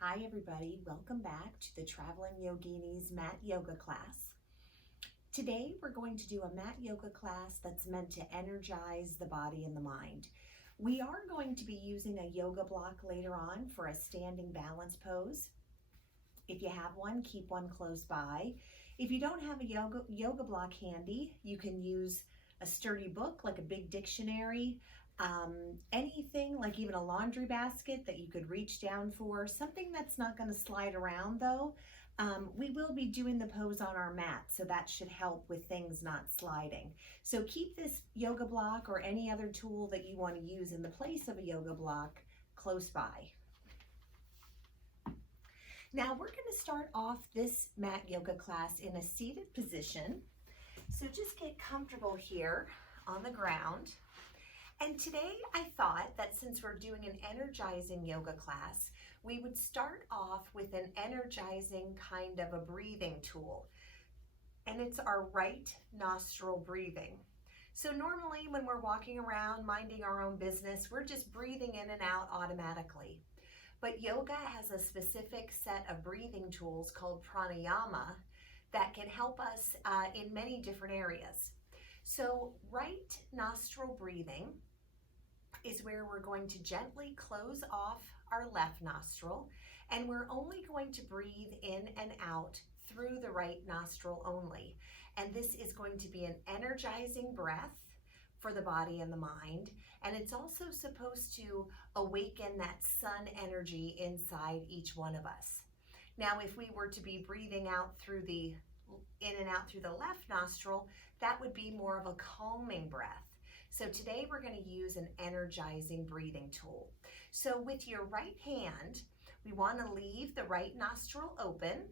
Hi everybody, welcome back to the Traveling Yogini's mat yoga class. Today we're going to do a mat yoga class that's meant to energize the body and the mind. We are going to be using a yoga block later on for a standing balance pose. If you have one, keep one close by. If you don't have a yoga block handy, you can use a sturdy book like a big dictionary, anything like even a laundry basket that you could reach down for, something that's not going to slide around though. We will be doing the pose on our mat, so that should help with things not sliding. So keep this yoga block or any other tool that you want to use in the place of a yoga block close by. Now we're going to start off this mat yoga class in a seated position. So just get comfortable here on the ground. And today I thought that since we're doing an energizing yoga class, we would start off with an energizing kind of a breathing tool. And it's our right nostril breathing. So normally when we're walking around minding our own business, we're just breathing in and out automatically. But yoga has a specific set of breathing tools called pranayama that can help us in many different areas. So right nostril breathing is where we're going to gently close off our left nostril, and we're only going to breathe in and out through the right nostril only. And this is going to be an energizing breath for the body and the mind, and it's also supposed to awaken that sun energy inside each one of us. Now, if we were to be breathing out through in and out through the left nostril, that would be more of a calming breath. So today we're going to use an energizing breathing tool. So with your right hand, we want to leave the right nostril open.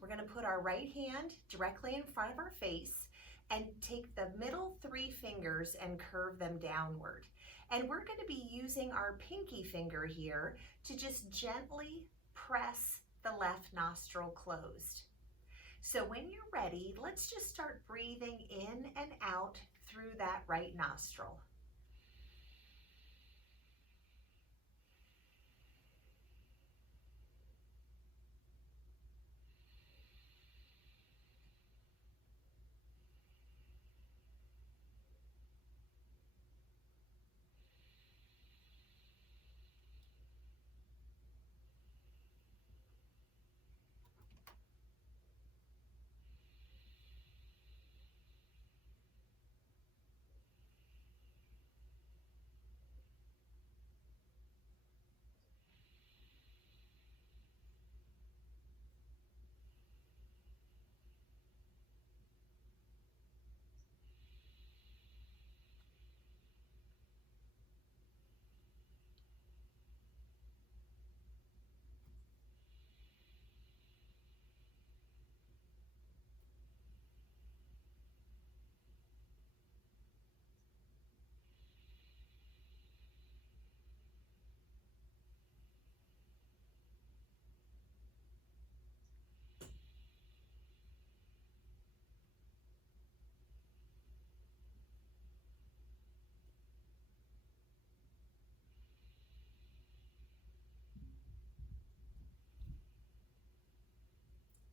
We're going to put our right hand directly in front of our face and take the middle 3 fingers and curve them downward. And we're going to be using our pinky finger here to just gently press the left nostril closed. So when you're ready, let's just start breathing in and out through that right nostril.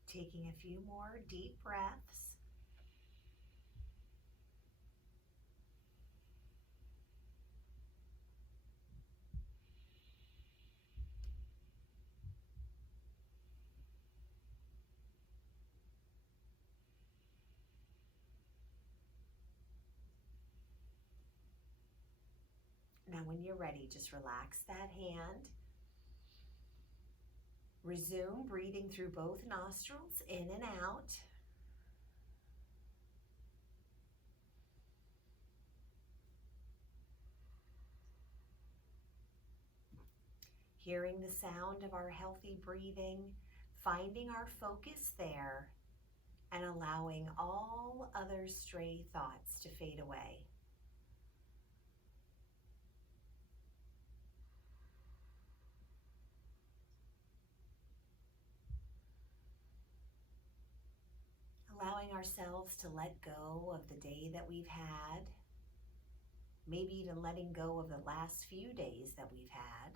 Taking a few more deep breaths. Now when you're ready, just relax that hand. Resume breathing through both nostrils, in and out. Hearing the sound of our healthy breathing, finding our focus there, and allowing all other stray thoughts to fade away. Allowing ourselves to let go of the day that we've had, maybe even letting go of the last few days that we've had.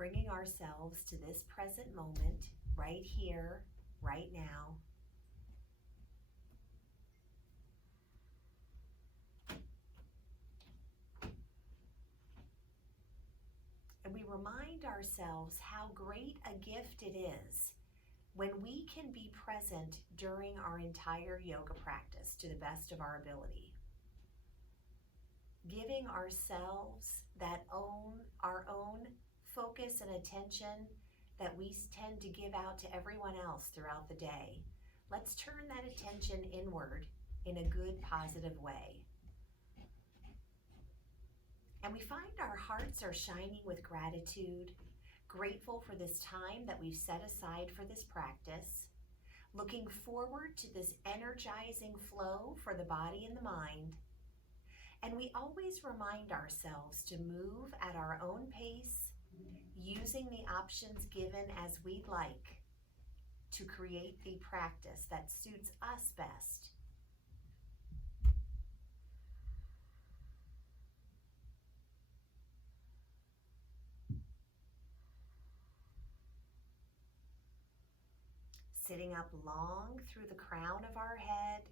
bringing ourselves to this present moment, right here, right now. And we remind ourselves how great a gift it is when we can be present during our entire yoga practice to the best of our ability. Giving ourselves our own focus and attention that we tend to give out to everyone else throughout the day. Let's turn that attention inward in a good, positive way. And we find our hearts are shining with gratitude, grateful for this time that we've set aside for this practice, looking forward to this energizing flow for the body and the mind. And we always remind ourselves to move at our own pace, using the options given as we'd like to create the practice that suits us best. Sitting up long through the crown of our head,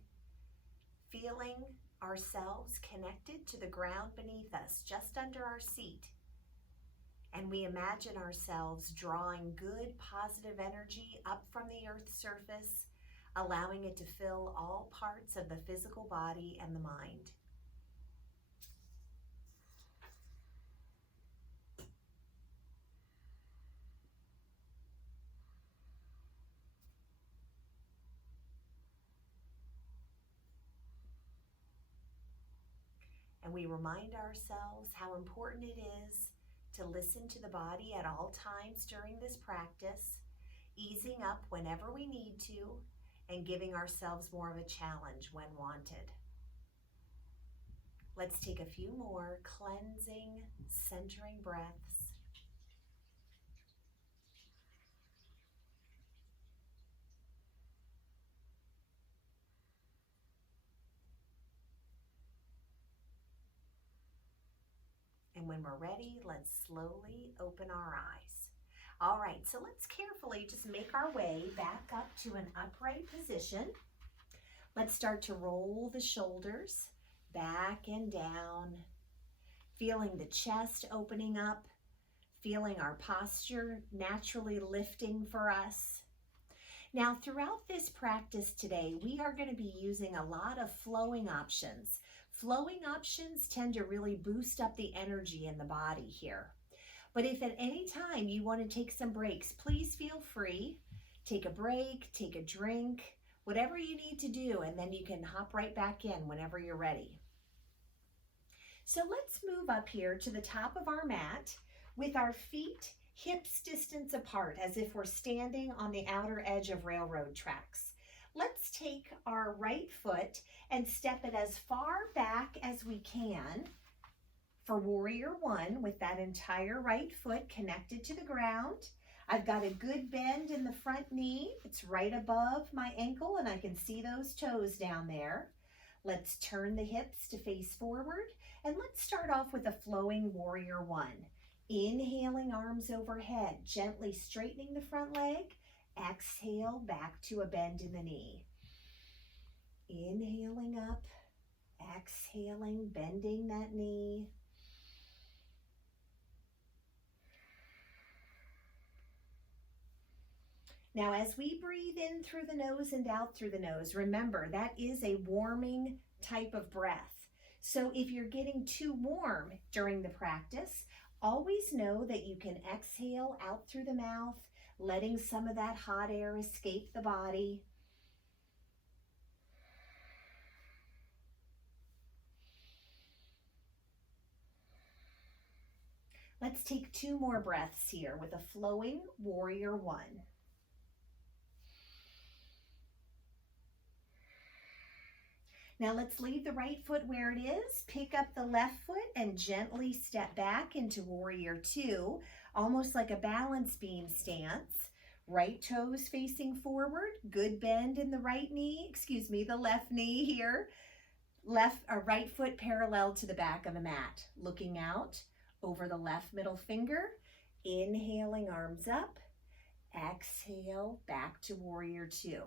feeling ourselves connected to the ground beneath us, just under our seat. And we imagine ourselves drawing good, positive energy up from the earth's surface, allowing it to fill all parts of the physical body and the mind. And we remind ourselves how important it is to listen to the body at all times during this practice, easing up whenever we need to, and giving ourselves more of a challenge when wanted. Let's take a few more cleansing, centering breaths. And when we're ready, let's slowly open our eyes. All right, so let's carefully just make our way back up to an upright position. Let's start to roll the shoulders back and down, feeling the chest opening up, feeling our posture naturally lifting for us. Now, throughout this practice today, we are going to be using a lot of flowing options. Flowing options tend to really boost up the energy in the body here. But if at any time you want to take some breaks, please feel free. Take a break, take a drink, whatever you need to do, and then you can hop right back in whenever you're ready. So let's move up here to the top of our mat with our feet hips distance apart, as if we're standing on the outer edge of railroad tracks. Let's take our right foot and step it as far back as we can for warrior one, with that entire right foot connected to the ground. I've got a good bend in the front knee. It's right above my ankle and I can see those toes down there. Let's turn the hips to face forward, and let's start off with a flowing warrior one. Inhaling, arms overhead, gently straightening the front leg. Exhale, back to a bend in the knee. Inhaling up, exhaling, bending that knee. Now, as we breathe in through the nose and out through the nose, remember that is a warming type of breath. So if you're getting too warm during the practice, always know that you can exhale out through the mouth, letting some of that hot air escape the body. Let's take two more breaths here with a flowing warrior one. Now let's leave the right foot where it is, pick up the left foot and gently step back into warrior two, almost like a balance beam stance. Right toes facing forward, good bend in the the left knee here. Right foot parallel to the back of the mat, looking out over the left middle finger, Inhaling, arms up. Exhale, back to warrior two.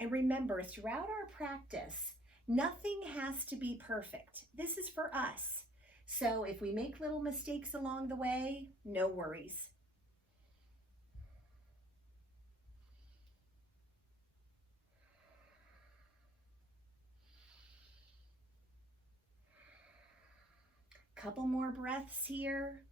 And remember, throughout our practice, nothing has to be perfect. This is for us. So if we make little mistakes along the way, no worries. Couple more breaths here.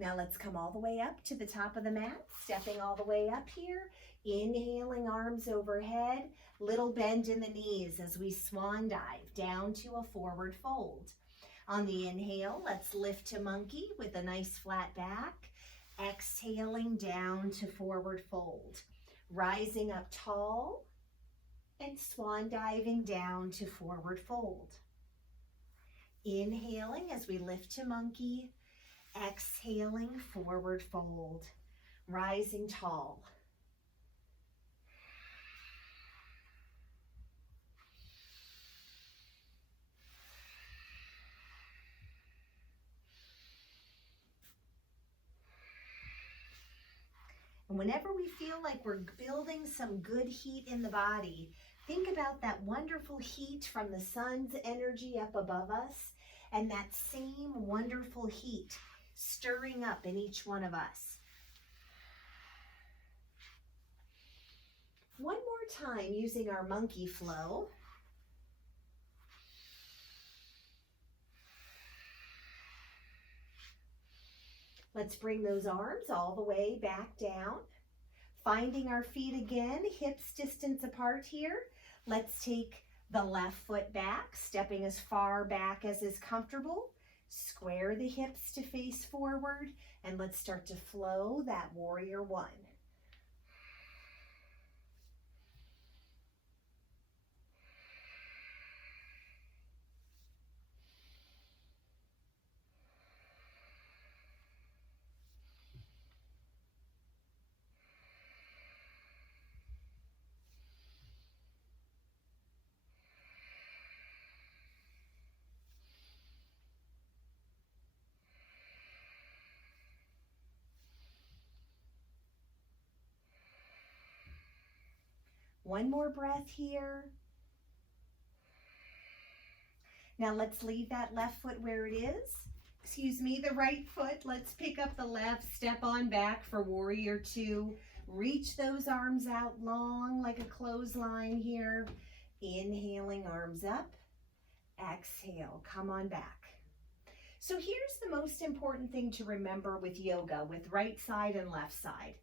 Now let's come all the way up to the top of the mat, stepping all the way up here. Inhaling, arms overhead, little bend in the knees as we swan dive down to a forward fold. On the inhale, let's lift to monkey with a nice flat back. Exhaling down to forward fold. Rising up tall and swan diving down to forward fold. Inhaling as we lift to monkey. Exhaling, forward fold, rising tall. And whenever we feel like we're building some good heat in the body, think about that wonderful heat from the sun's energy up above us and that same wonderful heat stirring up in each one of us. One more time using our monkey flow. Let's bring those arms all the way back down. Finding our feet again, hips distance apart here. Let's take the left foot back, stepping as far back as is comfortable. Square the hips to face forward, and let's start to flow that warrior one. One more breath here. Now let's leave that left foot where it is. Excuse me, the right foot. Let's pick up the left, step on back for warrior two. Reach those arms out long like a clothesline here. Inhaling, arms up. Exhale, come on back. So here's the most important thing to remember with yoga, with right side and left side.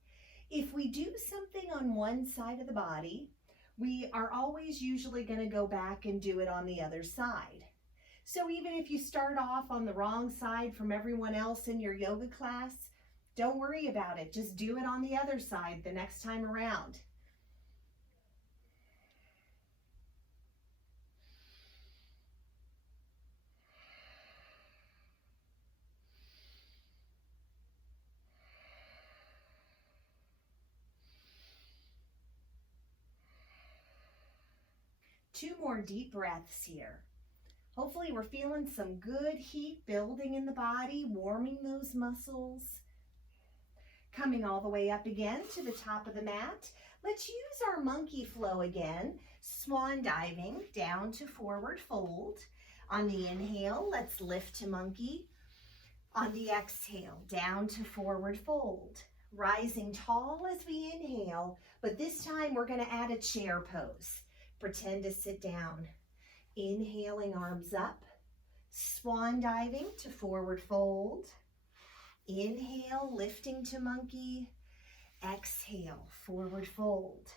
If we do something on one side of the body, we are always usually going to go back and do it on the other side. So even if you start off on the wrong side from everyone else in your yoga class, don't worry about it. Just do it on the other side the next time around. Two more deep breaths here. Hopefully we're feeling some good heat building in the body, warming those muscles. Coming all the way up again to the top of the mat. Let's use our monkey flow again, swan diving down to forward fold. On the inhale, let's lift to monkey. On the exhale, down to forward fold. Rising tall as we inhale, but this time we're going to add a chair pose. Pretend to sit down. Inhaling, arms up. Swan diving to forward fold. Inhale, lifting to monkey. Exhale, forward fold.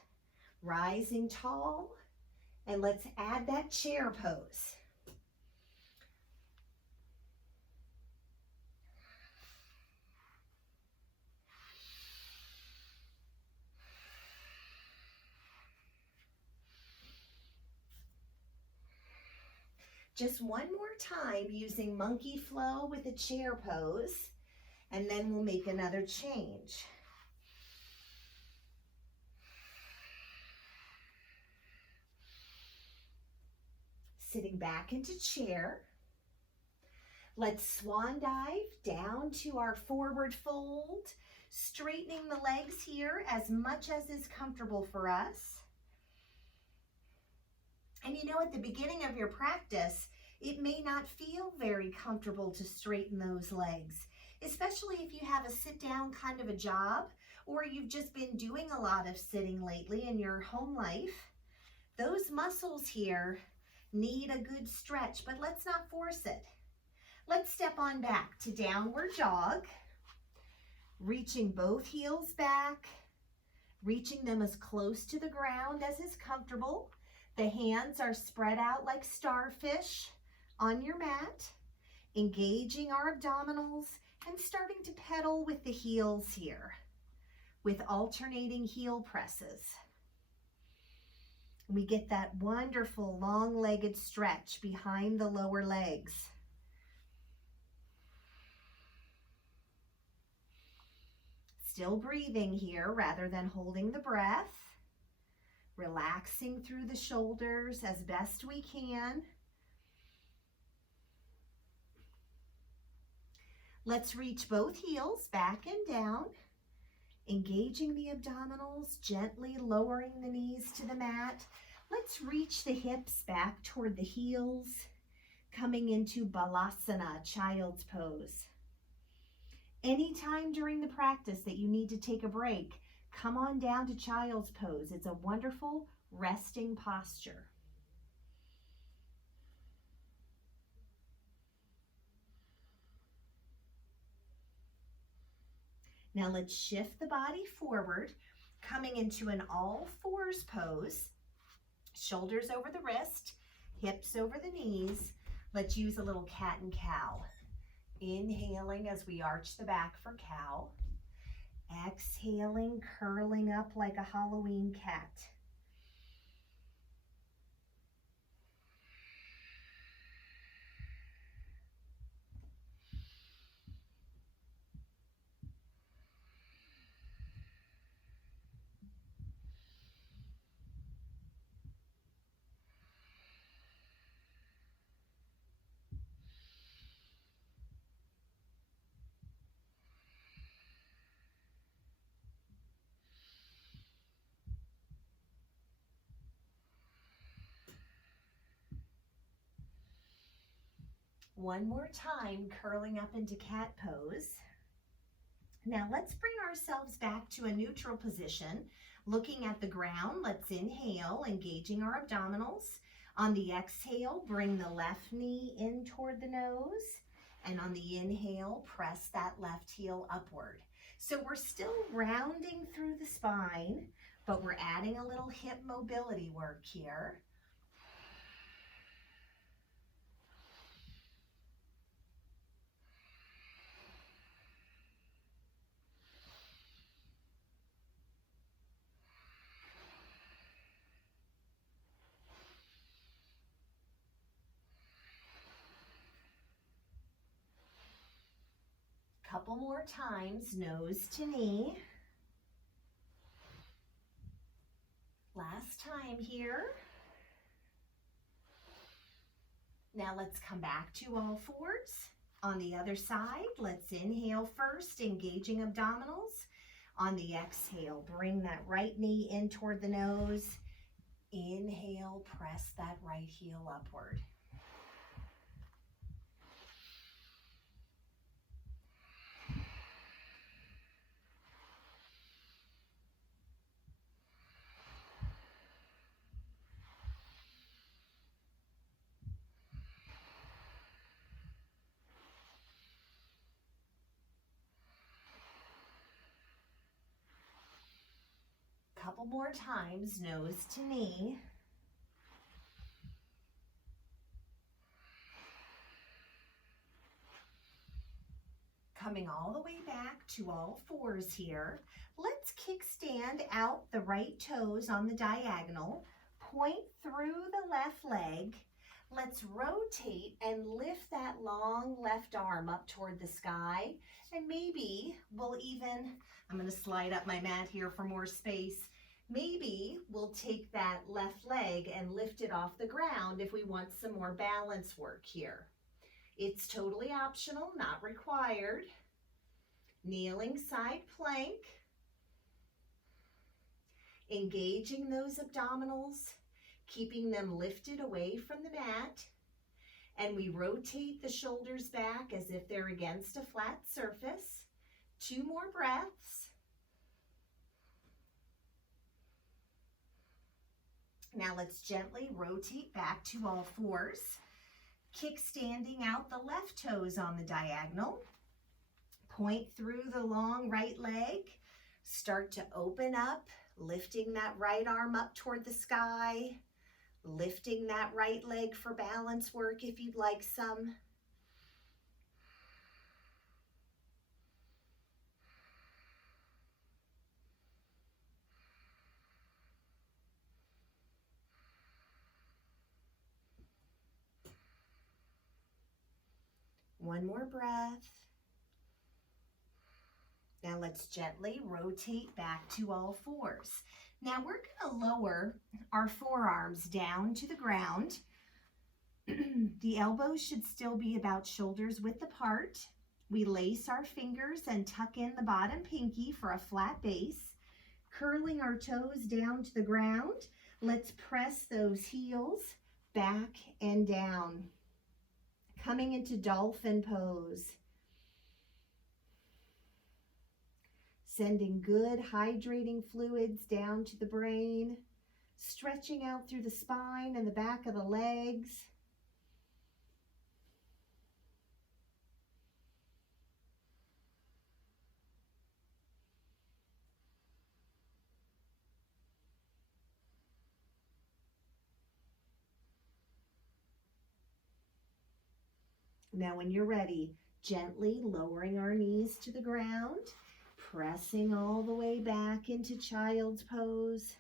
Rising tall. And let's add that chair pose. Just one more time using monkey flow with a chair pose. And then we'll make another change. Sitting back into chair. Let's swan dive down to our forward fold, straightening the legs here as much as is comfortable for us. And you know, at the beginning of your practice, it may not feel very comfortable to straighten those legs, especially if you have a sit down kind of a job, or you've just been doing a lot of sitting lately in your home life. Those muscles here need a good stretch, but let's not force it. Let's step on back to downward dog, reaching both heels back, reaching them as close to the ground as is comfortable. The hands are spread out like starfish on your mat, engaging our abdominals and starting to pedal with the heels here with alternating heel presses. We get that wonderful long-legged stretch behind the lower legs. Still breathing here rather than holding the breath. Relaxing through the shoulders as best we can. Let's reach both heels back and down, engaging the abdominals, gently lowering the knees to the mat. Let's reach the hips back toward the heels, coming into Balasana, child's pose. Anytime during the practice that you need to take a break, come on down to child's pose. It's a wonderful resting posture. Now let's shift the body forward, coming into an all fours pose. Shoulders over the wrist, hips over the knees. Let's use a little cat and cow. Inhaling as we arch the back for cow. Exhaling, curling up like a Halloween cat. One more time, curling up into cat pose. Now let's bring ourselves back to a neutral position, looking at the ground. Let's inhale, engaging our abdominals. On the exhale, bring the left knee in toward the nose. And on the inhale, press that left heel upward. So we're still rounding through the spine, but we're adding a little hip mobility work here. Couple more times, nose to knee. Last time here. Now let's come back to all fours. On the other side, let's inhale first, engaging abdominals. On the exhale, bring that right knee in toward the nose. Inhale, press that right heel upward. Couple more times, nose to knee. Coming all the way back to all fours here. Let's kickstand out the right toes on the diagonal. Point through the left leg. let's rotate and lift that long left arm up toward the sky. And maybe we'll even, I'm going to slide up my mat here for more space. Maybe we'll take that left leg and lift it off the ground if we want some more balance work here. It's totally optional, not required. Kneeling side plank. Engaging those abdominals, keeping them lifted away from the mat. And we rotate the shoulders back as if they're against a flat surface. 2 more breaths. Now let's gently rotate back to all fours. Kick standing out the left toes on the diagonal. Point through the long right leg. Start to open up, lifting that right arm up toward the sky. Lifting that right leg for balance work if you'd like some. One more breath. Now let's gently rotate back to all fours. Now we're going to lower our forearms down to the ground. The elbows should still be about shoulders width apart. We lace our fingers and tuck in the bottom pinky for a flat base. Curling our toes down to the ground. Let's press those heels back and down. Coming into dolphin pose. Sending good hydrating fluids down to the brain. Stretching out through the spine and the back of the legs. Now when you're ready, gently lowering our knees to the ground, pressing all the way back into child's pose.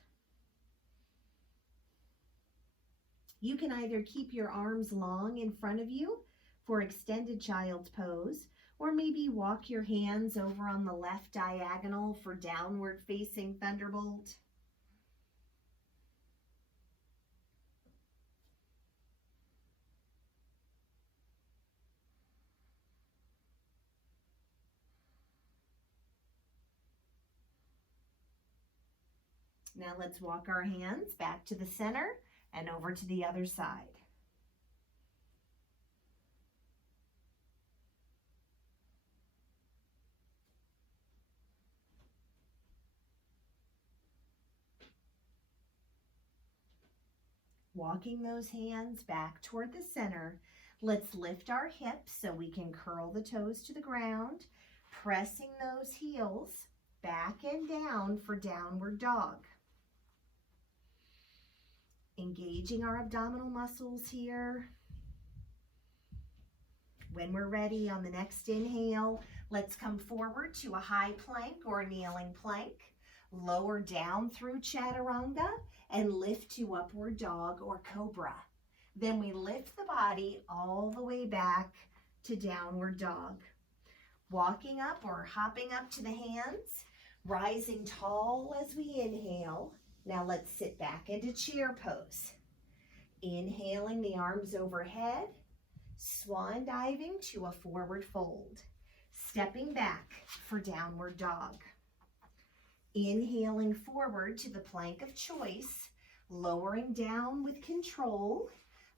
You can either keep your arms long in front of you for extended child's pose, or maybe walk your hands over on the left diagonal for downward facing thunderbolt. Now let's walk our hands back to the center and over to the other side. Walking those hands back toward the center, let's lift our hips so we can curl the toes to the ground, pressing those heels back and down for downward dog. Engaging our abdominal muscles here. When we're ready on the next inhale, let's come forward to a high plank or kneeling plank. Lower down through chaturanga and lift to upward dog or cobra. Then we lift the body all the way back to downward dog. Walking up or hopping up to the hands, rising tall as we inhale. Now let's sit back into chair pose. Inhaling the arms overhead, swan diving to a forward fold. Stepping back for downward dog. Inhaling forward to the plank of choice, lowering down with control,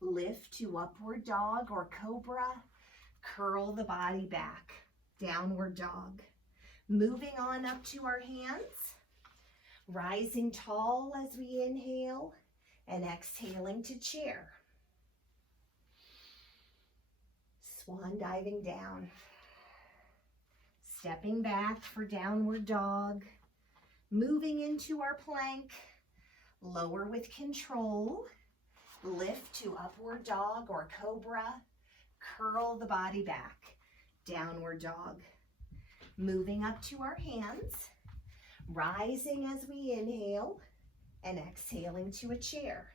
lift to upward dog or cobra, curl the body back, downward dog. Moving on up to our hands, rising tall as we inhale and exhaling to chair. Swan diving down. Stepping back for downward dog. Moving into our plank, lower with control, lift to upward dog or cobra, curl the body back, downward dog. Moving up to our hands, rising as we inhale and exhaling to a chair.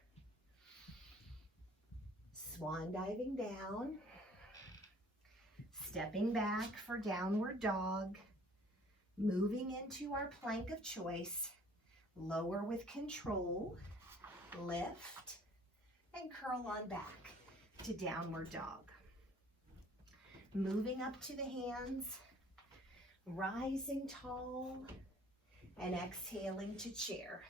Swan diving down, stepping back for downward dog, moving into our plank of choice, lower with control, lift, and curl on back to downward dog. Moving up to the hands, rising tall, and exhaling to chair.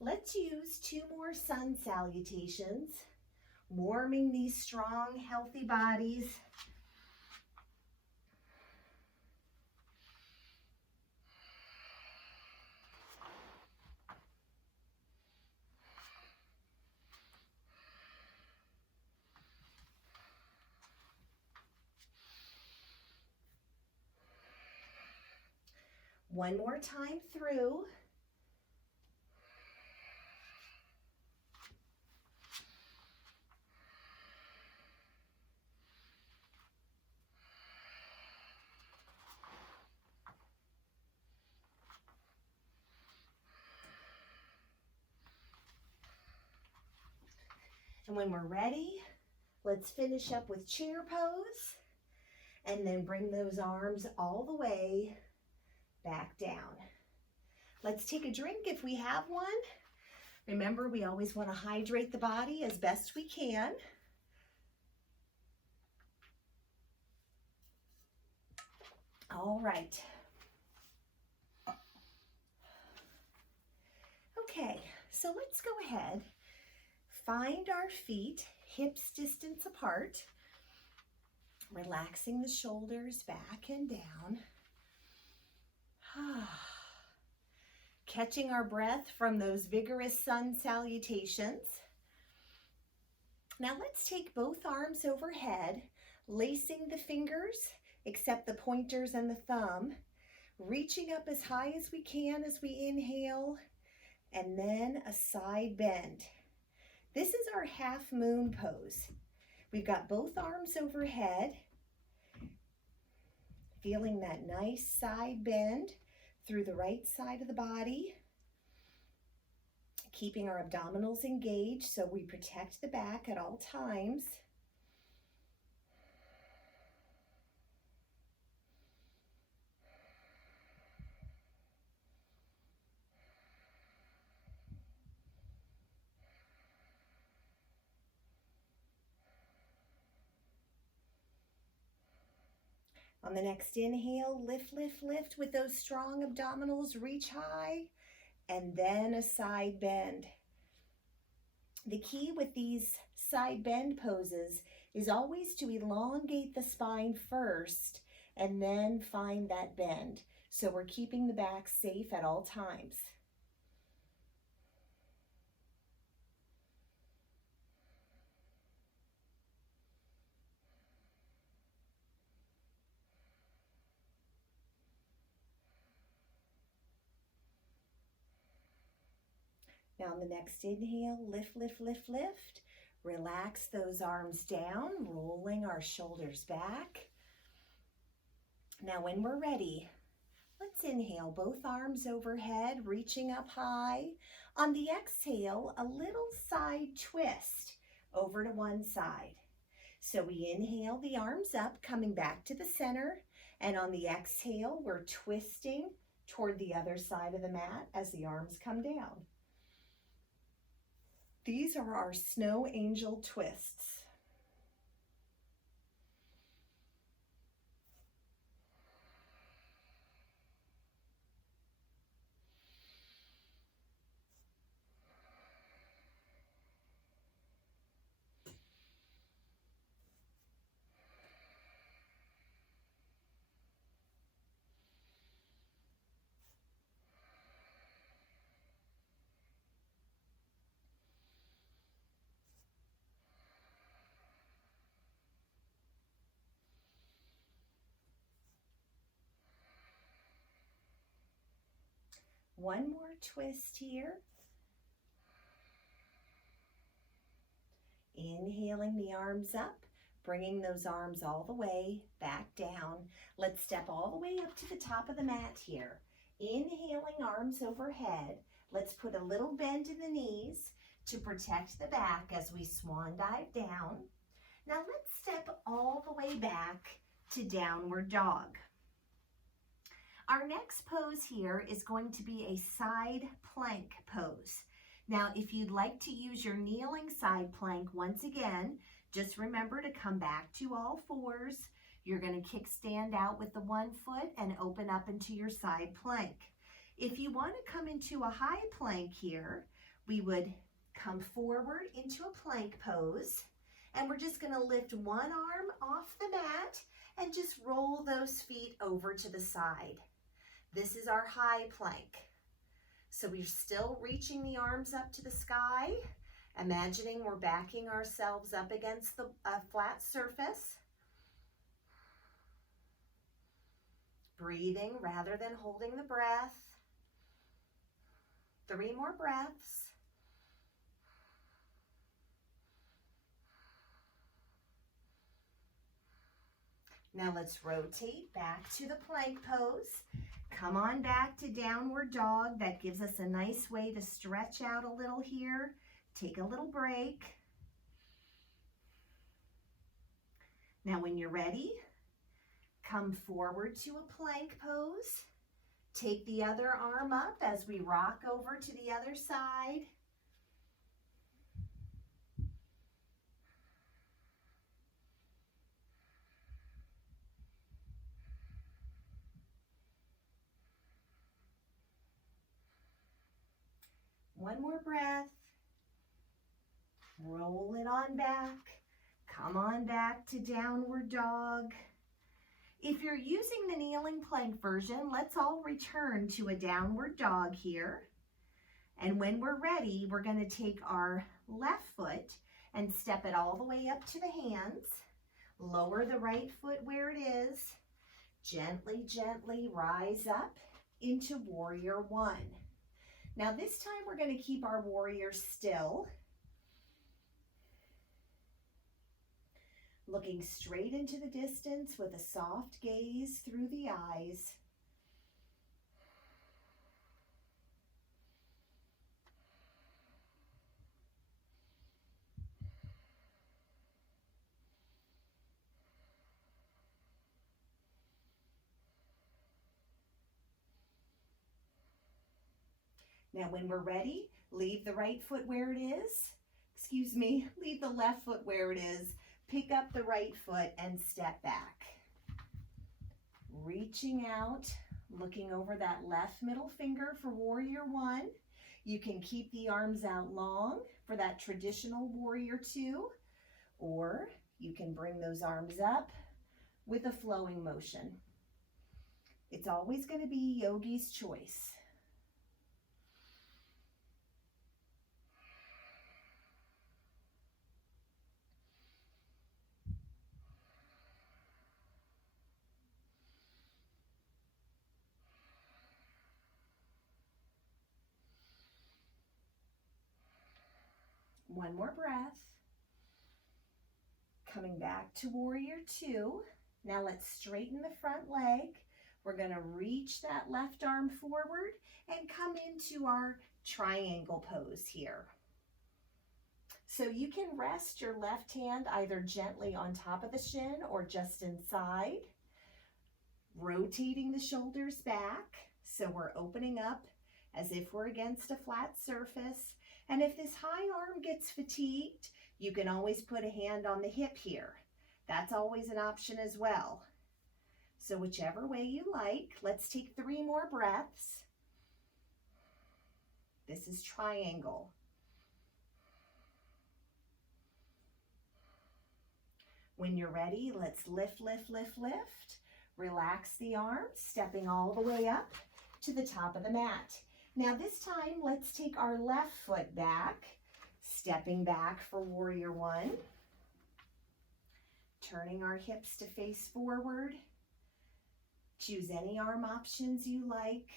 Let's use 2 more sun salutations, warming these strong, healthy bodies. One more time through. And when we're ready, let's finish up with chair pose, and then bring those arms all the way back down. Let's take a drink if we have one. Remember, we always want to hydrate the body as best we can. All right. Okay, so let's go ahead. Find our feet hips distance apart, relaxing the shoulders back and down. Catching our breath from those vigorous sun salutations. Now let's take both arms overhead, lacing the fingers, except the pointers and the thumb, reaching up as high as we can as we inhale, and then a side bend. This is our half moon pose. We've got both arms overhead, feeling that nice side bend through the right side of the body, keeping our abdominals engaged so we protect the back at all times. On the next inhale, lift, lift, lift with those strong abdominals, reach high, and then a side bend. The key with these side bend poses is always to elongate the spine first and then find that bend. So we're keeping the back safe at all times. Now on the next inhale, lift, lift, lift, lift. Relax those arms down, rolling our shoulders back. Now when we're ready, let's inhale, both arms overhead, reaching up high. On the exhale, a little side twist over to one side. So we inhale the arms up, coming back to the center. And on the exhale, we're twisting toward the other side of the mat as the arms come down. These are our snow angel twists. One more twist here. Inhaling the arms up, bringing those arms all the way back down. Let's step all the way up to the top of the mat here. Inhaling, arms overhead. Let's put a little bend in the knees to protect the back as we swan dive down. Now let's step all the way back to downward dog. Our next pose here is going to be a side plank pose. Now, if you'd like to use your kneeling side plank once again, just remember to come back to all fours. You're going to kickstand out with the one foot and open up into your side plank. If you want to come into a high plank here, we would come forward into a plank pose, and we're just going to lift one arm off the mat and just roll those feet over to the side. This is our high plank. So we're still reaching the arms up to the sky, imagining we're backing ourselves up against the flat surface. Breathing rather than holding the breath. 3 more breaths. Now let's rotate back to the plank pose. Come on back to downward dog. That gives us a nice way to stretch out a little here. Take a little break. Now when you're ready, come forward to a plank pose. Take the other arm up as we rock over to the other side. One more breath. Roll it on back. Come on back to downward dog. If you're using the kneeling plank version, let's all return to a downward dog here. And when we're ready, we're going to take our left foot and step it all the way up to the hands. Lower the right foot where it is. Gently, gently rise up into warrior one. Now this time we're going to keep our warrior still. Looking straight into the distance with a soft gaze through the eyes. Now when we're ready, leave the right foot where it is. Leave the left foot where it is. Pick up the right foot and step back. Reaching out, looking over that left middle finger for warrior one. You can keep the arms out long for that traditional warrior two, or you can bring those arms up with a flowing motion. It's always going to be yogi's choice. One more breath. Coming back to warrior two. Now let's straighten the front leg. We're going to reach that left arm forward and come into our triangle pose here. So you can rest your left hand either gently on top of the shin or just inside. Rotating the shoulders back so we're opening up as if we're against a flat surface. And if this high arm gets fatigued, you can always put a hand on the hip here. That's always an option as well. So whichever way you like, let's take 3 more breaths. This is triangle. When you're ready, let's lift, lift, lift, lift. Relax the arms, stepping all the way up to the top of the mat. Now this time, let's take our left foot back, stepping back for warrior one. Turning our hips to face forward. Choose any arm options you like.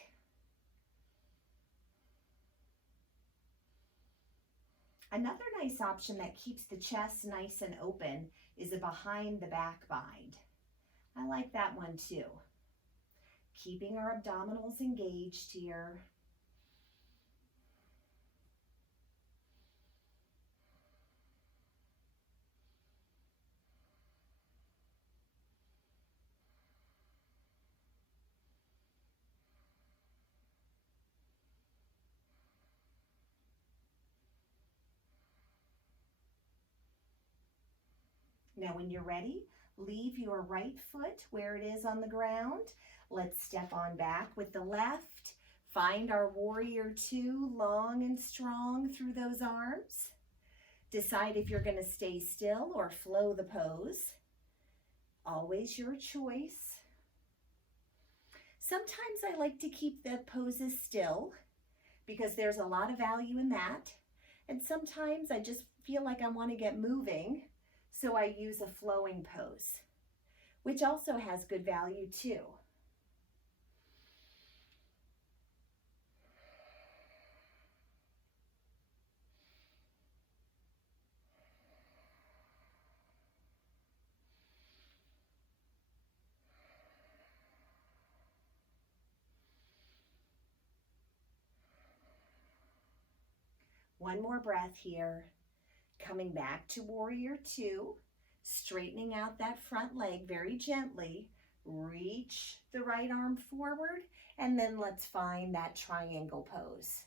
Another nice option that keeps the chest nice and open is a behind the back bind. I like that one too. Keeping our abdominals engaged here. Now when you're ready, leave your right foot where it is on the ground. Let's step on back with the left. Find our warrior two, long and strong through those arms. Decide if you're going to stay still or flow the pose. Always your choice. Sometimes I like to keep the poses still because there's a lot of value in that. And sometimes I just feel like I want to get moving. So I use a flowing pose, which also has good value too. One more breath here. Coming back to warrior two, straightening out that front leg very gently. Reach the right arm forward, and then let's find that triangle pose.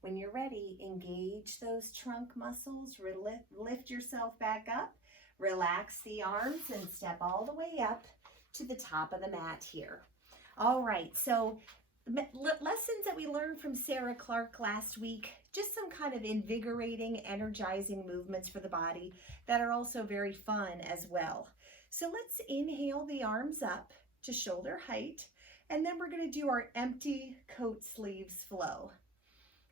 When you're ready, engage those trunk muscles, lift yourself back up, relax the arms, and step all the way up to the top of the mat here. All right, so lessons that we learned from Sarah Clark last week, just some kind of invigorating, energizing movements for the body that are also very fun as well. So let's inhale the arms up to shoulder height, and then we're going to do our empty coat sleeves flow.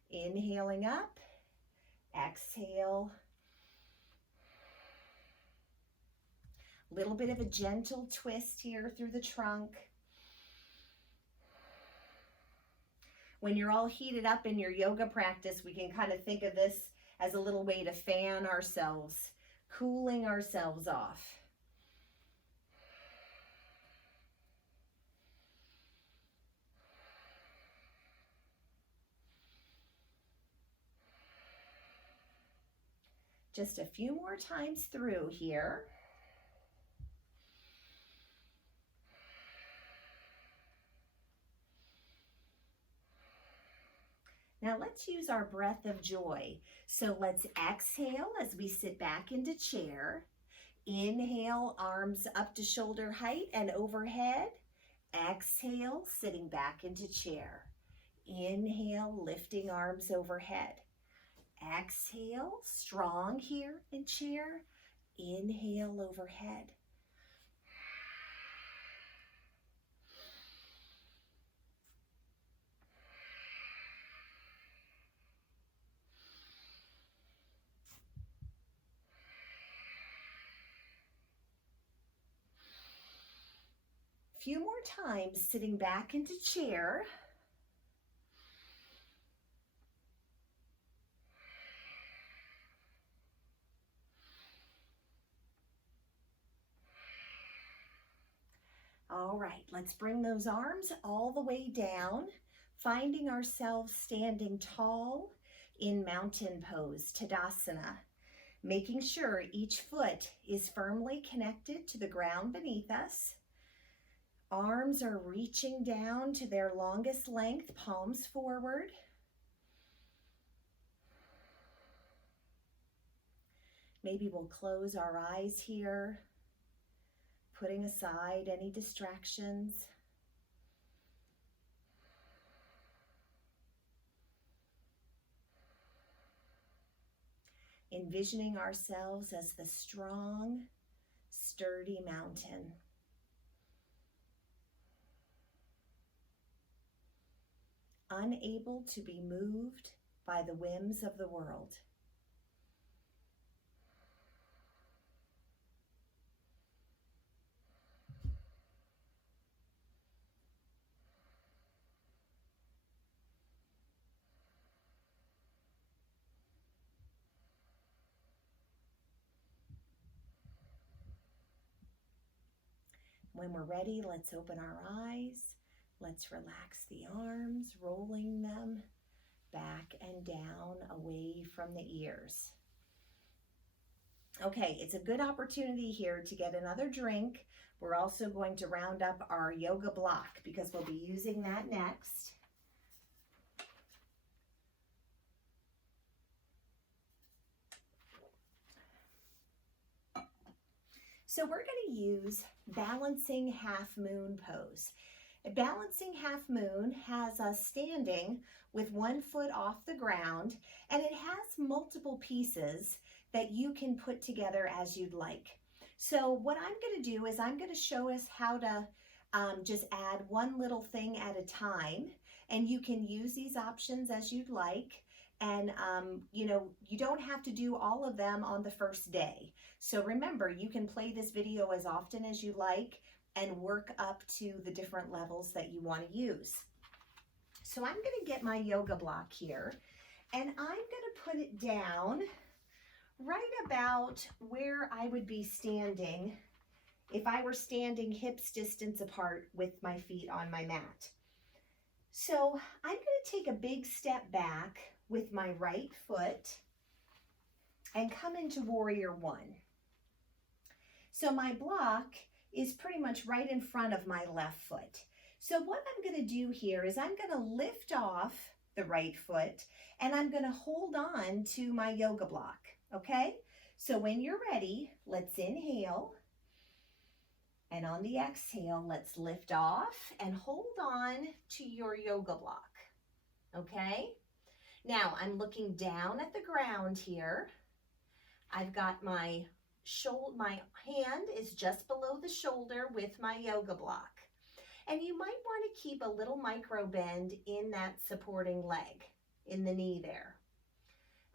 Inhaling up, exhale. Little bit of a gentle twist here through the trunk. When you're all heated up in your yoga practice, we can kind of think of this as a little way to fan ourselves, cooling ourselves off. Just a few more times through here. Now let's use our breath of joy. So let's exhale as we sit back into chair. Inhale, arms up to shoulder height and overhead. Exhale, sitting back into chair. Inhale, lifting arms overhead. Exhale, strong here in chair. Inhale, overhead. Few more times sitting back into chair. All right, let's bring those arms all the way down, finding ourselves standing tall in mountain pose, Tadasana, making sure each foot is firmly connected to the ground beneath us. Arms are reaching down to their longest length, palms forward. Maybe we'll close our eyes here, putting aside any distractions. Envisioning ourselves as the strong, sturdy mountain. unable to be moved by the whims of the world. When we're ready, let's open our eyes. Let's relax the arms, rolling them back and down away from the ears. Okay, it's a good opportunity here to get another drink. We're also going to round up our yoga block because we'll be using that next. So we're going to use balancing half moon pose. A balancing half moon has us standing with one foot off the ground, and it has multiple pieces that you can put together as you'd like. So what I'm going to do is I'm going to show us how to just add one little thing at a time, and you can use these options as you'd like. And you know, you don't have to do all of them on the first day. So remember, you can play this video as often as you like and work up to the different levels that you want to use. So I'm going to get my yoga block here, and I'm going to put it down right about where I would be standing if I were standing hips distance apart with my feet on my mat. So I'm going to take a big step back with my right foot and come into warrior one. So my block is pretty much right in front of my left foot. So what I'm going to do here is I'm going to lift off the right foot and I'm going to hold on to my yoga block, okay? So when you're ready, let's inhale. And on the exhale, let's lift off and hold on to your yoga block, okay? Now I'm looking down at the ground here. I've got my hand is just below the shoulder with my yoga block. And you might want to keep a little micro bend in that supporting leg, in the knee there.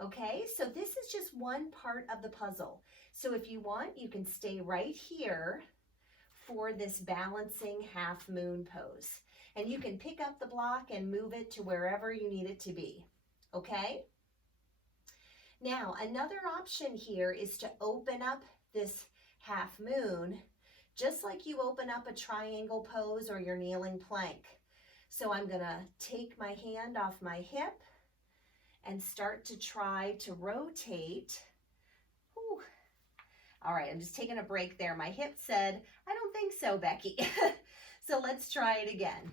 Okay, so this is just one part of the puzzle. So if you want, you can stay right here for this balancing half moon pose. And you can pick up the block and move it to wherever you need it to be. Okay? Now, another option here is to open up this half moon, just like you open up a triangle pose or your kneeling plank. So I'm gonna take my hand off my hip and start to try to rotate. Whew. All right, I'm just taking a break there. My hip said, I don't think so, Becky. So let's try it again.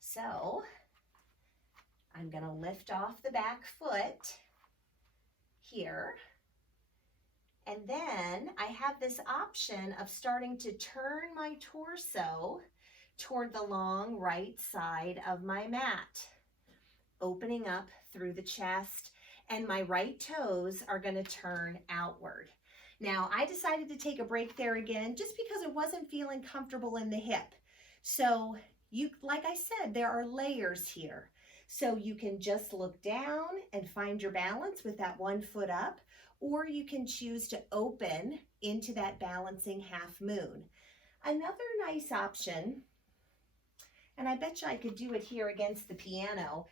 So I'm gonna lift off the back foot here. And then I have this option of starting to turn my torso toward the long right side of my mat, opening up through the chest, and my right toes are going to turn outward. Now, I decided to take a break there again just because it wasn't feeling comfortable in the hip. So like I said, there are layers here. So you can just look down and find your balance with that one foot up, or you can choose to open into that balancing half moon. Another nice option, and I bet you I could do it here against the piano,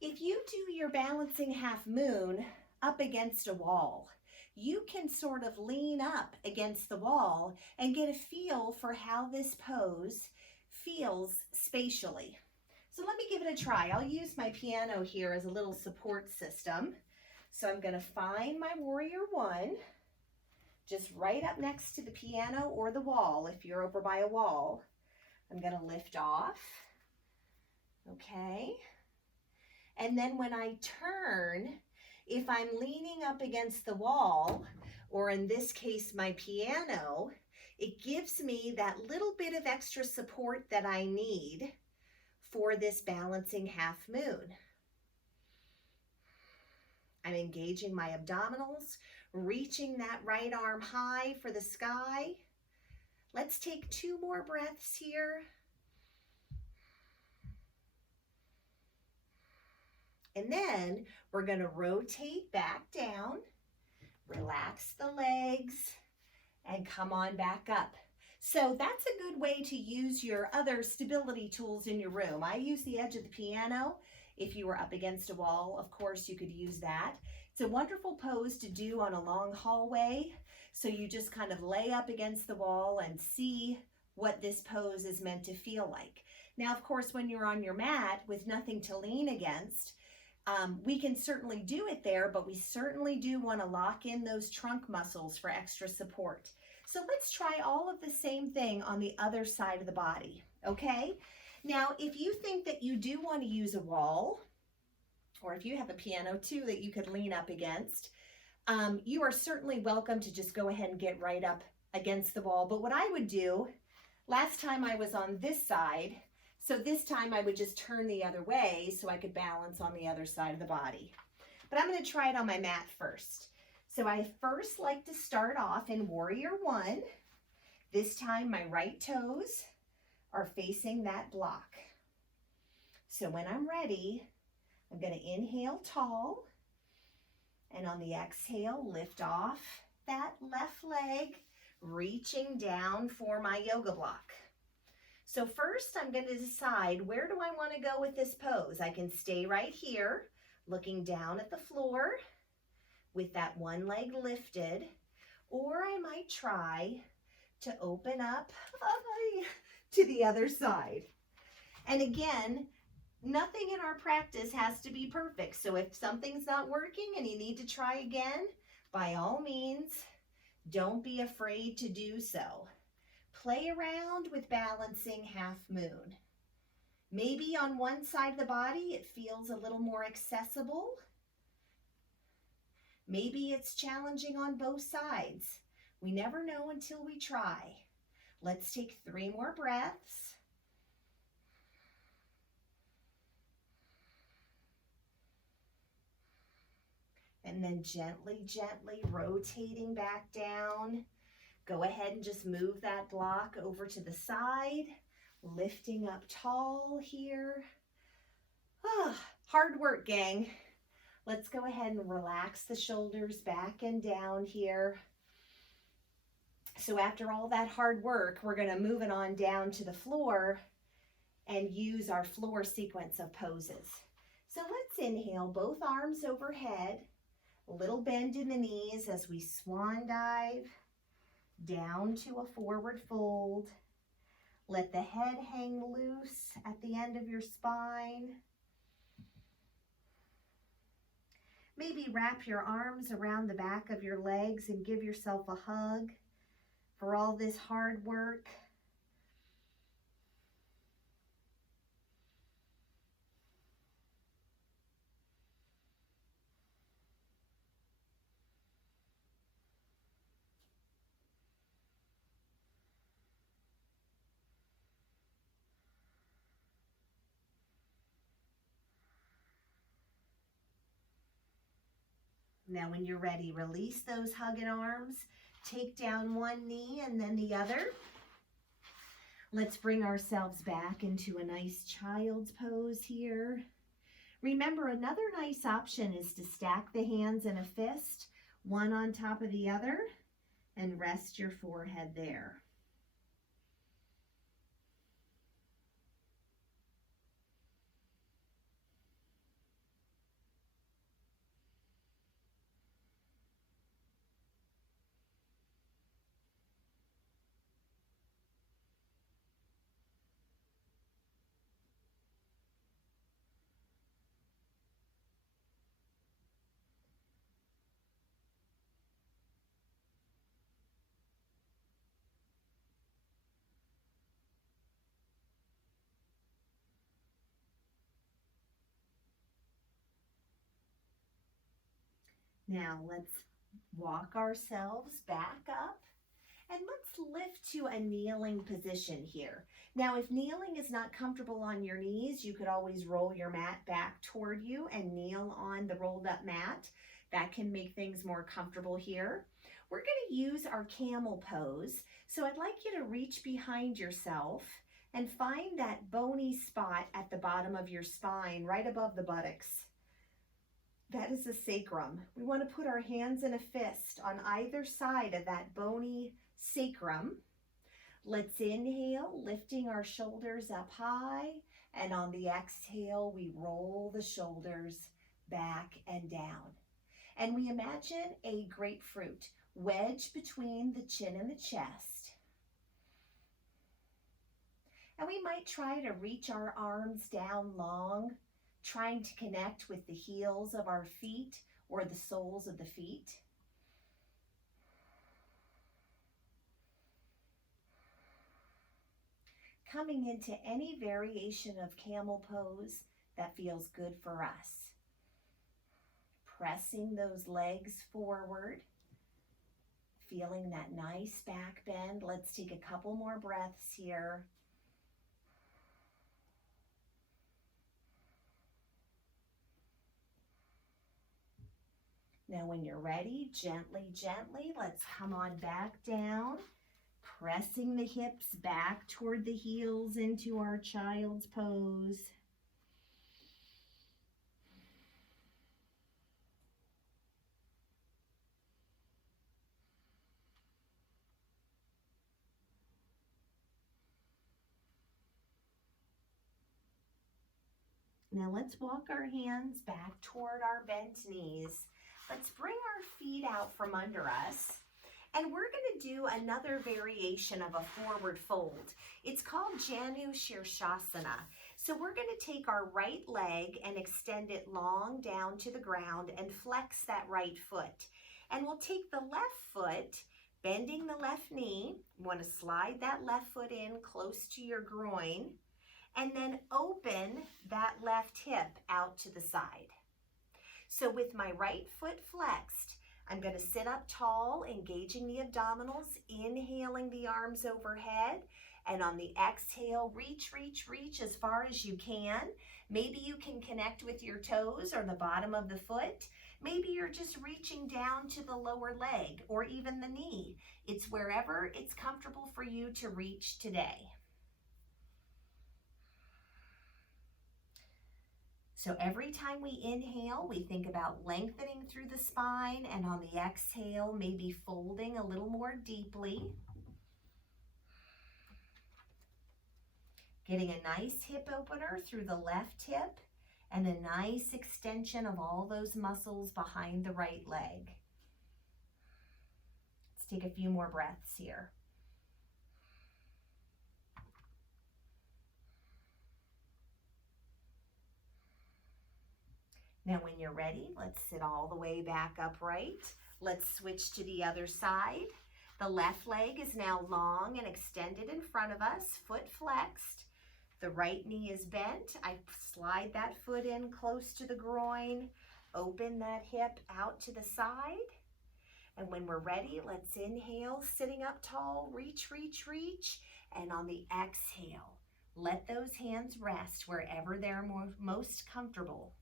if you do your balancing half moon up against a wall, you can sort of lean up against the wall and get a feel for how this pose feels spatially. So let me give it a try. I'll use my piano here as a little support system. So I'm going to find my warrior one, just right up next to the piano or the wall if you're over by a wall. I'm going to lift off, okay? And then when I turn, if I'm leaning up against the wall, or in this case my piano, it gives me that little bit of extra support that I need for this balancing half moon. I'm engaging my abdominals, reaching that right arm high for the sky. Let's take 2 more breaths here. And then we're going to rotate back down, relax the legs, and come on back up. So that's a good way to use your other stability tools in your room. I use the edge of the piano. If you were up against a wall, of course, you could use that. It's a wonderful pose to do on a long hallway. So you just kind of lay up against the wall and see what this pose is meant to feel like. Now, of course, when you're on your mat with nothing to lean against, we can certainly do it there, but we certainly do want to lock in those trunk muscles for extra support. So let's try all of the same thing on the other side of the body, okay? Now, if you think that you do want to use a wall, or if you have a piano too that you could lean up against, you are certainly welcome to just go ahead and get right up against the wall. But what I would do, last time I was on this side, so this time I would just turn the other way so I could balance on the other side of the body. But I'm going to try it on my mat first. So I first like to start off in Warrior One. This time my right toes are facing that block. So when I'm ready, I'm going to inhale tall, and on the exhale, lift off that left leg, reaching down for my yoga block. So first, I'm going to decide, where do I want to go with this pose? I can stay right here, looking down at the floor with that one leg lifted, or I might try to open up to the other side. And again, nothing in our practice has to be perfect. So if something's not working and you need to try again, by all means, don't be afraid to do so. Play around with balancing half moon. Maybe on one side of the body it feels a little more accessible. Maybe it's challenging on both sides. We never know until we try. Let's take 3 more breaths. And then gently, gently rotating back down. Go ahead and just move that block over to the side, lifting up tall here. Hard work, gang. Let's go ahead and relax the shoulders back and down here. So after all that hard work, we're going to move it on down to the floor and use our floor sequence of poses. So let's inhale, both arms overhead, a little bend in the knees as we swan dive down to a forward fold. Let the head hang loose at the end of your spine. Maybe wrap your arms around the back of your legs and give yourself a hug for all this hard work. Now when you're ready, release those hugging arms. Take down one knee and then the other. Let's bring ourselves back into a nice child's pose here. Remember, another nice option is to stack the hands in a fist, one on top of the other, and rest your forehead there. Now let's walk ourselves back up and let's lift to a kneeling position here. Now if kneeling is not comfortable on your knees, you could always roll your mat back toward you and kneel on the rolled up mat. That can make things more comfortable here. We're going to use our camel pose. So I'd like you to reach behind yourself and find that bony spot at the bottom of your spine, right above the buttocks. That is the sacrum. We want to put our hands in a fist on either side of that bony sacrum. Let's inhale, lifting our shoulders up high, and on the exhale, we roll the shoulders back and down. And we imagine a grapefruit wedged between the chin and the chest. And we might try to reach our arms down long, trying to connect with the heels of our feet or the soles of the feet. Coming into any variation of camel pose that feels good for us. Pressing those legs forward, feeling that nice back bend. Let's take a couple more breaths here. Now when you're ready, gently, gently, let's come on back down, pressing the hips back toward the heels into our child's pose. Now let's walk our hands back toward our bent knees. Let's bring our feet out from under us. And we're going to do another variation of a forward fold. It's called Janu Shirshasana. So we're going to take our right leg and extend it long down to the ground and flex that right foot. And we'll take the left foot, bending the left knee. You want to slide that left foot in close to your groin. And then open that left hip out to the side. So with my right foot flexed, I'm going to sit up tall, engaging the abdominals, inhaling the arms overhead, and on the exhale, reach, reach, reach as far as you can. Maybe you can connect with your toes or the bottom of the foot. Maybe you're just reaching down to the lower leg or even the knee. It's wherever it's comfortable for you to reach today. So every time we inhale, we think about lengthening through the spine, and on the exhale, maybe folding a little more deeply. Getting a nice hip opener through the left hip and a nice extension of all those muscles behind the right leg. Let's take a few more breaths here. Now when you're ready, let's sit all the way back upright. Let's switch to the other side. The left leg is now long and extended in front of us, foot flexed. The right knee is bent. I slide that foot in close to the groin, open that hip out to the side. And when we're ready, let's inhale, sitting up tall, reach, reach, reach. And on the exhale, let those hands rest wherever they're most comfortable.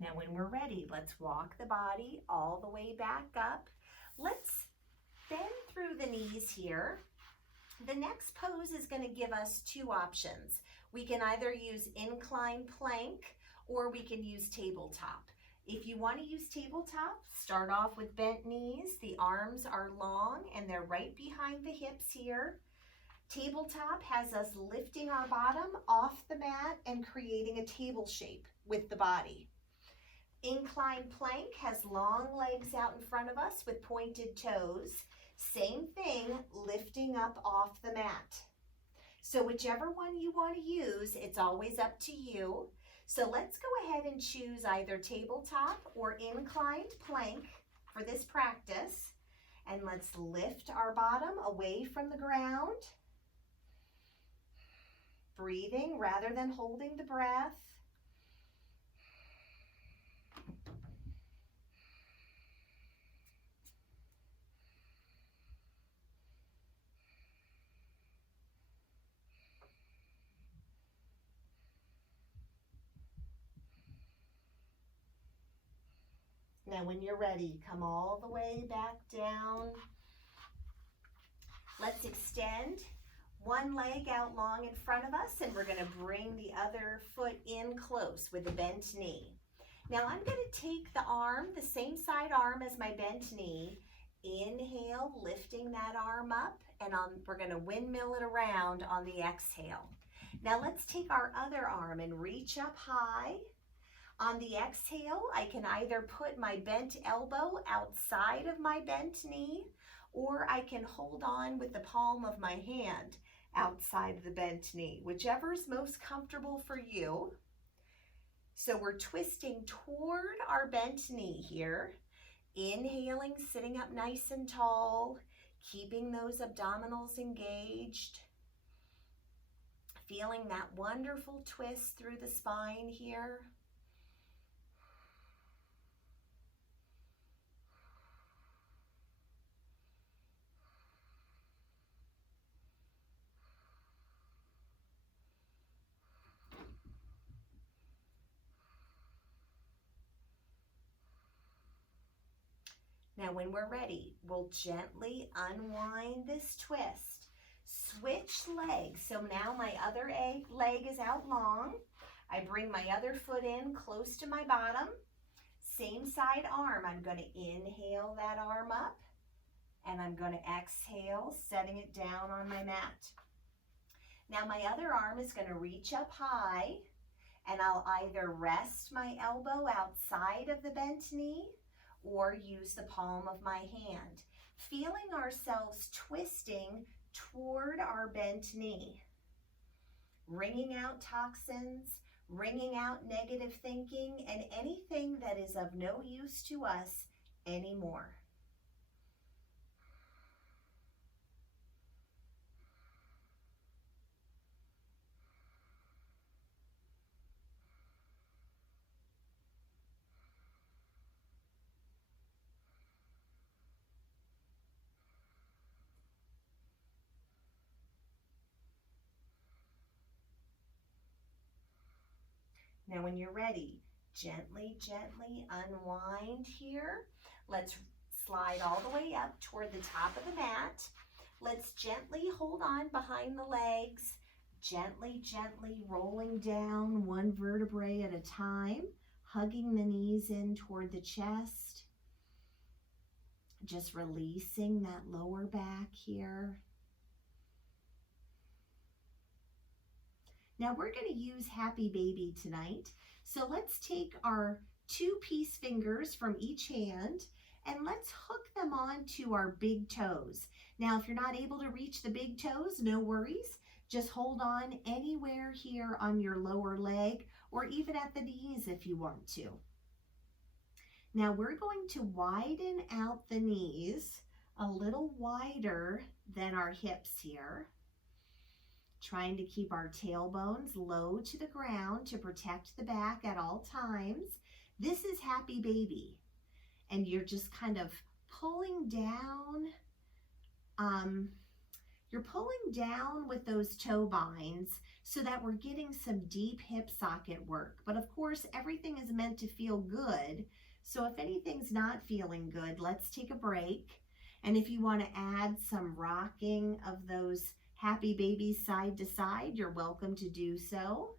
Now when we're ready, let's walk the body all the way back up. Let's bend through the knees here. The next pose is going to give us two options. We can either use incline plank or we can use tabletop. If you want to use tabletop, start off with bent knees. The arms are long and they're right behind the hips here. Tabletop has us lifting our bottom off the mat and creating a table shape with the body. Incline plank has long legs out in front of us with pointed toes. Same thing, lifting up off the mat. So whichever one you want to use, it's always up to you. So let's go ahead and choose either tabletop or inclined plank for this practice. And let's lift our bottom away from the ground. breathing rather than holding the breath. Now when you're ready, come all the way back down. Let's extend one leg out long in front of us, and we're going to bring the other foot in close with a bent knee. Now I'm going to take the arm, the same side arm as my bent knee. Inhale, lifting that arm up, and we're going to windmill it around on the exhale. Now let's take our other arm and reach up high. On the exhale, I can either put my bent elbow outside of my bent knee, or I can hold on with the palm of my hand outside of the bent knee, whichever is most comfortable for you. So we're twisting toward our bent knee here, inhaling, sitting up nice and tall, keeping those abdominals engaged, feeling that wonderful twist through the spine here. Now when we're ready, we'll gently unwind this twist. Switch legs. So now my other leg is out long. I bring my other foot in close to my bottom. Same side arm. I'm going to inhale that arm up, and I'm going to exhale, setting it down on my mat. Now my other arm is going to reach up high, and I'll either rest my elbow outside of the bent knee or use the palm of my hand, feeling ourselves twisting toward our bent knee, wringing out toxins, wringing out negative thinking, and anything that is of no use to us anymore. Now when you're ready, gently, gently unwind here. Let's slide all the way up toward the top of the mat. Let's gently hold on behind the legs, gently, gently rolling down one vertebrae at a time, hugging the knees in toward the chest. Just releasing that lower back here. Now we're going to use Happy Baby tonight. So let's take our 2-piece fingers from each hand and let's hook them onto our big toes. Now if you're not able to reach the big toes, no worries. Just hold on anywhere here on your lower leg or even at the knees if you want to. Now we're going to widen out the knees a little wider than our hips here. Trying to keep our tailbones low to the ground to protect the back at all times. This is Happy Baby. And you're just kind of pulling down. You're pulling down with those toe binds so that we're getting some deep hip socket work. But of course, everything is meant to feel good. So if anything's not feeling good, let's take a break. And if you want to add some rocking of those Happy Babies side to side, you're welcome to do so.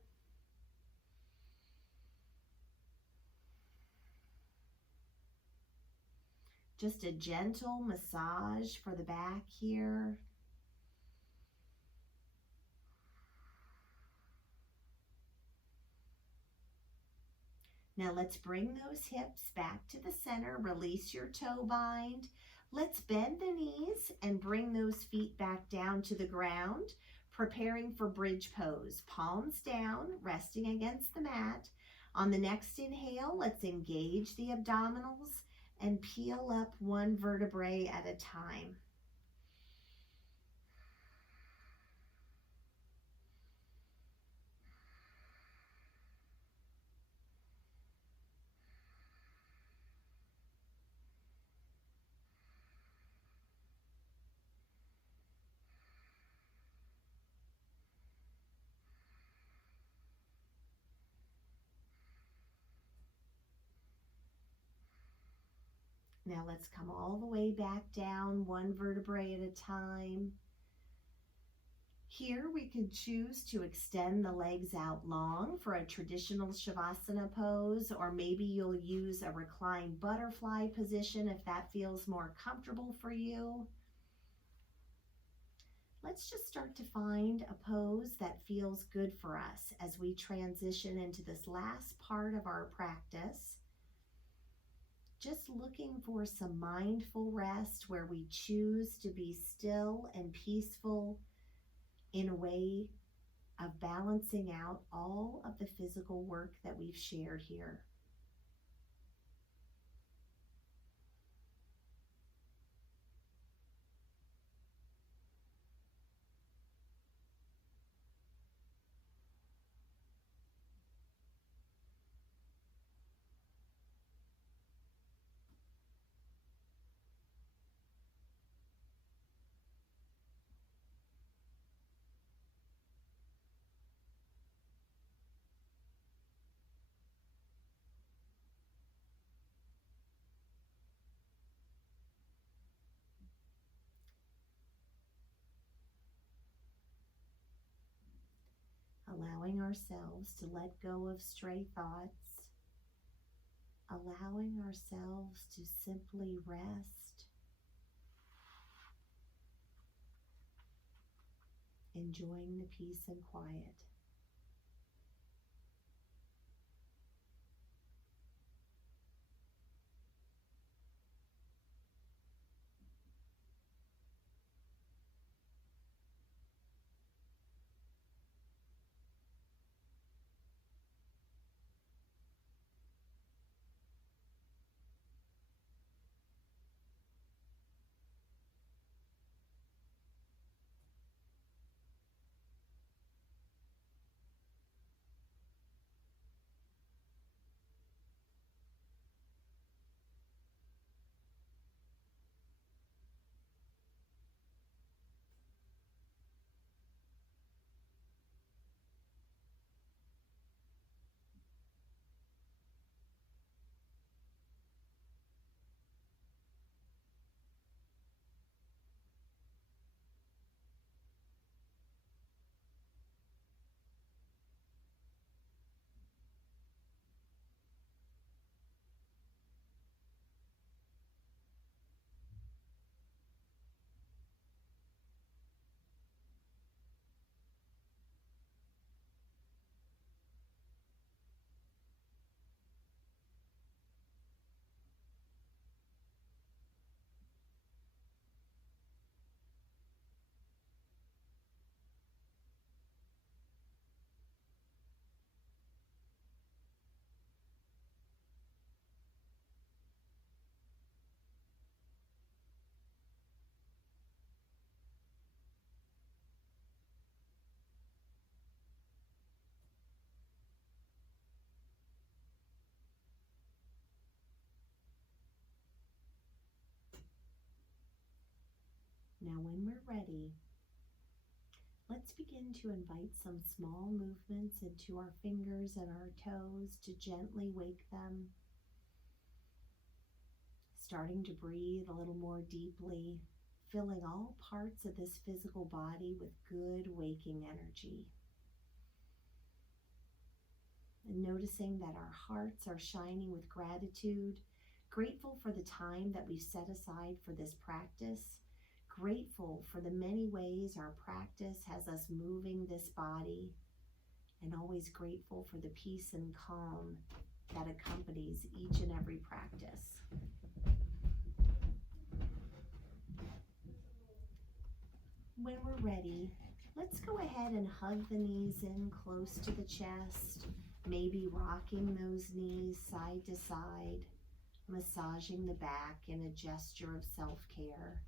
Just a gentle massage for the back here. Now let's bring those hips back to the center, release your toe bind. Let's bend the knees and bring those feet back down to the ground, preparing for bridge pose. Palms down, resting against the mat. On the next inhale, let's engage the abdominals and peel up one vertebrae at a time. Now let's come all the way back down, one vertebrae at a time. Here we can choose to extend the legs out long for a traditional Shavasana pose, or maybe you'll use a reclined butterfly position if that feels more comfortable for you. Let's just start to find a pose that feels good for us as we transition into this last part of our practice. Just looking for some mindful rest where we choose to be still and peaceful in a way of balancing out all of the physical work that we've shared here. Allowing ourselves to let go of stray thoughts, allowing ourselves to simply rest, enjoying the peace and quiet. Now when we're ready, let's begin to invite some small movements into our fingers and our toes to gently wake them. Starting to breathe a little more deeply, filling all parts of this physical body with good waking energy. And noticing that our hearts are shining with gratitude, grateful for the time that we've set aside for this practice, grateful for the many ways our practice has us moving this body, and always grateful for the peace and calm that accompanies each and every practice. When we're ready, let's go ahead and hug the knees in close to the chest, maybe rocking those knees side to side, massaging the back in a gesture of self-care.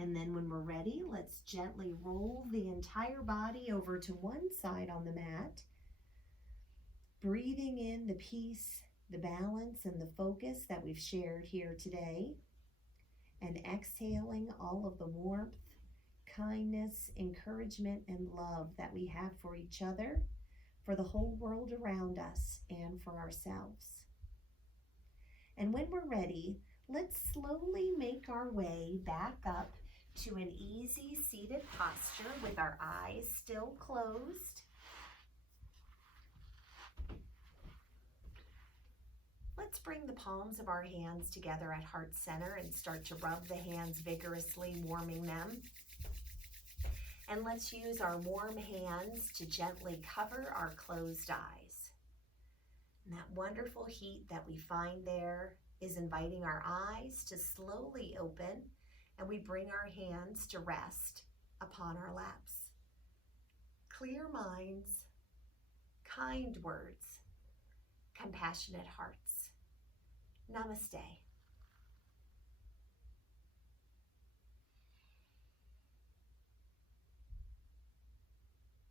And then when we're ready, let's gently roll the entire body over to one side on the mat, breathing in the peace, the balance, and the focus that we've shared here today, and exhaling all of the warmth, kindness, encouragement, and love that we have for each other, for the whole world around us and for ourselves. And when we're ready, let's slowly make our way back up to an easy seated posture with our eyes still closed. Let's bring the palms of our hands together at heart center and start to rub the hands vigorously, warming them. And let's use our warm hands to gently cover our closed eyes. And that wonderful heat that we find there is inviting our eyes to slowly open, and we bring our hands to rest upon our laps. Clear minds, kind words, compassionate hearts. Namaste.